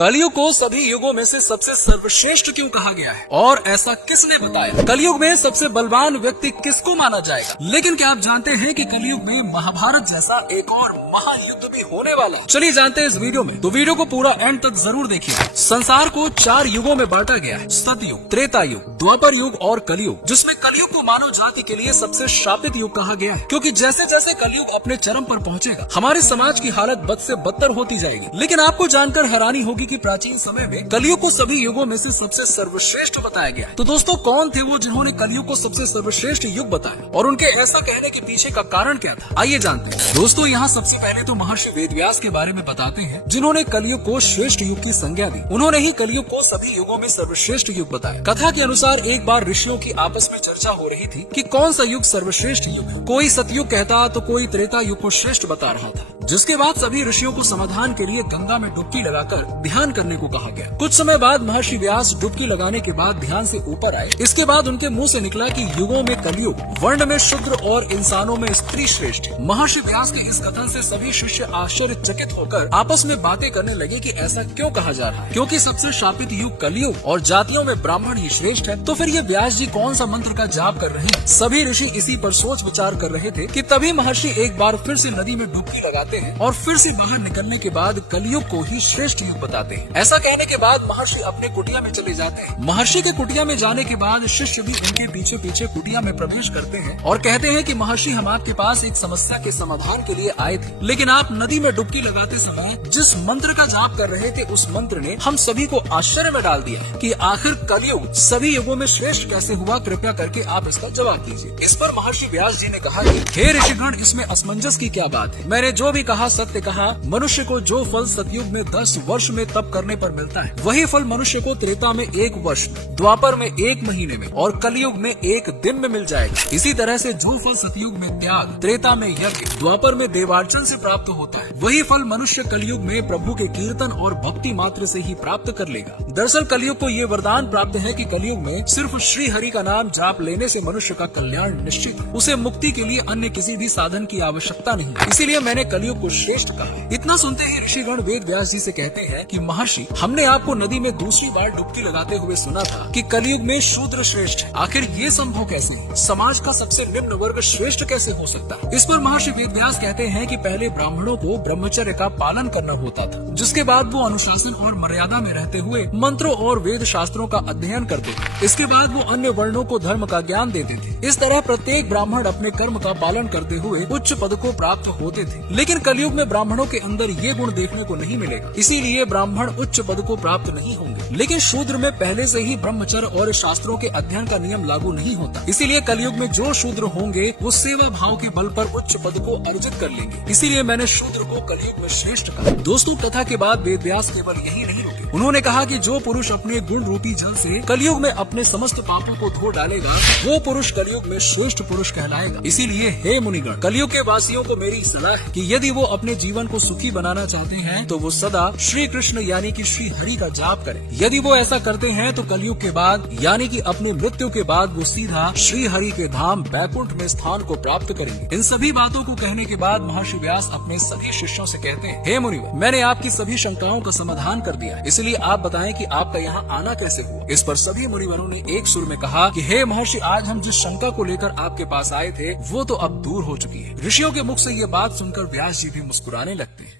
कलयुग को सभी युगों में से सबसे सर्वश्रेष्ठ क्यों कहा गया है और ऐसा किसने बताया? कलयुग में सबसे बलवान व्यक्ति किसको माना जाएगा? लेकिन क्या आप जानते हैं कि कलयुग में महाभारत जैसा एक और महायुद्ध भी होने वाला है? चलिए जानते हैं इस वीडियो में, तो वीडियो को पूरा एंड तक जरूर देखिए। संसार को 4 युगों में बांटा गया है, सतयुग, त्रेता युग, द्वापर युग और कलयुग, जिसमें कलयुग को मानव जाति के लिए सबसे शापित युग कहा गया है, क्योंकि जैसे जैसे कलयुग अपने चरम पर पहुंचेगा हमारे समाज की हालत बद से बदतर होती जाएगी। लेकिन आपको जानकर हैरानी होगी कि प्राचीन समय में कलयुग को सभी युगों में से सबसे सर्वश्रेष्ठ बताया गया है। तो दोस्तों, कौन थे वो जिन्होंने कलयुग को सबसे सर्वश्रेष्ठ युग बताया और उनके ऐसा कहने के पीछे का कारण क्या था? आइए जानते हैं। दोस्तों, यहाँ सबसे पहले तो महर्षि वेदव्यास के बारे में बताते हैं, जिन्होंने कलयुग को श्रेष्ठ युग की संज्ञा दी। उन्होंने ही कलयुग को सभी युगों में सर्वश्रेष्ठ युग बताया। कथा के अनुसार एक बार ऋषियों की आपस में चर्चा हो रही थी कि कौन सा युग सर्वश्रेष्ठ युग है। कोई सतयुग कहता तो कोई त्रेता युग को श्रेष्ठ बता रहा था, जिसके बाद सभी ऋषियों को समाधान के लिए गंगा में डुबकी लगाकर ध्यान करने को कहा गया। कुछ समय बाद महर्षि व्यास डुबकी लगाने के बाद ध्यान से ऊपर आए। इसके बाद उनके मुंह से निकला कि युगों में कलयुग, वर्ण में शूद्र और इंसानों में स्त्री श्रेष्ठ है। महर्षि व्यास के इस कथन से सभी शिष्य आश्चर्यचकित होकर आपस में बातें करने लगे कि ऐसा क्यों कहा जा रहा है, क्योंकि सबसे शापित युग कलयुग और जातियों में ब्राह्मण ही श्रेष्ठ है। तो फिर ये व्यास जी कौन सा मंत्र का जाप कर रहे हैं? सभी ऋषि इसी पर सोच विचार कर रहे थे कि तभी महर्षि एक बार फिर से नदी में डुबकी लगाते हैं और फिर से बाहर निकलने के बाद कलयुग को ही श्रेष्ठ युग बताते हैं। ऐसा कहने के बाद महर्षि अपने कुटिया में चले जाते हैं। महर्षि के कुटिया में जाने के बाद शिष्य भी उनके पीछे पीछे कुटिया में प्रवेश करते हैं और कहते हैं कि महर्षि, हम आपके पास एक समस्या के समाधान के लिए आए थे, लेकिन आप नदी में डुबकी लगाते समय जिस मंत्र का जाप कर रहे थे उस मंत्र ने हम सभी को आश्चर्य में डाल दिया कि आखिर कलयुग सभी युगों में श्रेष्ठ कैसे हुआ? कृपया करके आप इसका जवाब दीजिए। इस पर महर्षि व्यास जी ने कहा कि हे ऋषिगण, इसमें असमंजस की क्या बात है? मैंने जो भी कहा सत्य कहा। मनुष्य को जो फल सतयुग में 10 वर्ष में तप करने पर मिलता है, वही फल मनुष्य को त्रेता में 1 वर्ष, द्वापर में 1 महीने में और कलयुग में 1 दिन में मिल जाएगा। इसी तरह से जो फल सतयुग में त्याग, त्रेता में यज्ञ, द्वापर में देवार्चन से प्राप्त होता है, वही फल मनुष्य कलयुग में प्रभु के कीर्तन और भक्ति मात्र से ही प्राप्त कर लेगा। दरअसल कलयुग को ये वरदान प्राप्त है कि कलयुग में सिर्फ श्री हरि का नाम जाप लेने से मनुष्य का कल्याण निश्चित है। उसे मुक्ति के लिए अन्य किसी भी साधन की आवश्यकता नहीं। इसीलिए मैंने कलयुग को श्रेष्ठ कहा है। इतना सुनते ही ऋषिगण वेद व्यास जी से कहते हैं कि महर्षि, हमने आपको नदी में दूसरी बार डुबकी लगाते हुए सुना था कि कलयुग में शूद्र श्रेष्ठ है। आखिर ये संभव कैसे है? समाज का सबसे निम्न वर्ग श्रेष्ठ कैसे हो सकता है? इस पर महर्षि वेद व्यास कहते हैं कि पहले ब्राह्मणों को ब्रह्मचर्य का पालन करना होता था, जिसके बाद वो अनुशासन और मर्यादा में रहते हुए मंत्रों और वेद शास्त्रों का अध्ययन करते थे। इसके बाद वो अन्य वर्णों को धर्म का ज्ञान देते थे। इस तरह प्रत्येक ब्राह्मण अपने कर्म का पालन करते हुए उच्च पद को प्राप्त होते थे। लेकिन कलयुग में ब्राह्मणों के अंदर ये गुण देखने को नहीं मिलेगा, इसीलिए ब्राह्मण उच्च पद को प्राप्त नहीं होंगे। लेकिन शूद्र में पहले से ही ब्रह्मचर्य और शास्त्रों के अध्ययन का नियम लागू नहीं होता, इसीलिए कलयुग में जो शूद्र होंगे वो सेवा भाव के बल पर उच्च पद को अर्जित कर लेंगे। इसीलिए मैंने शूद्र को कलयुग में श्रेष्ठ कहा। दोस्तों, कथा के बाद वेद व्यास केवल यही नहीं रुके। उन्होंने कहा कि जो पुरुष अपने गुण रूपी जल से कलयुग में अपने समस्त पापों को धो डालेगा, वो पुरुष कलयुग में श्रेष्ठ पुरुष कहलाएगा। इसीलिए हे मुनिगण, कलयुग के वासियों को मेरी सलाह है कि यदि वो अपने जीवन को सुखी बनाना चाहते हैं तो वो सदा श्री कृष्ण यानी कि श्री हरि का जाप करें। यदि वो ऐसा करते हैं तो कलयुग के बाद यानी कि अपनी मृत्यु के बाद वो सीधा श्री हरि के धाम बैकुंठ में स्थान को प्राप्त करेंगे। इन सभी बातों को कहने के बाद महर्षि व्यास अपने सभी शिष्यों से कहते हैं, हे मुनिवर, मैंने आपकी सभी शंकाओं का समाधान कर दिया, इसलिए आप बताएं कि आपका यहाँ आना कैसे हुआ? इस पर सभी मुनिवरों ने एक सुर में कहा कि हे महर्षि, आज हम जिस शंका को लेकर आपके पास आए थे वो तो अब दूर हो चुकी है। ऋषियों के मुख से ये बात सुनकर व्यास जी भी मुस्कुराने लगते हैं।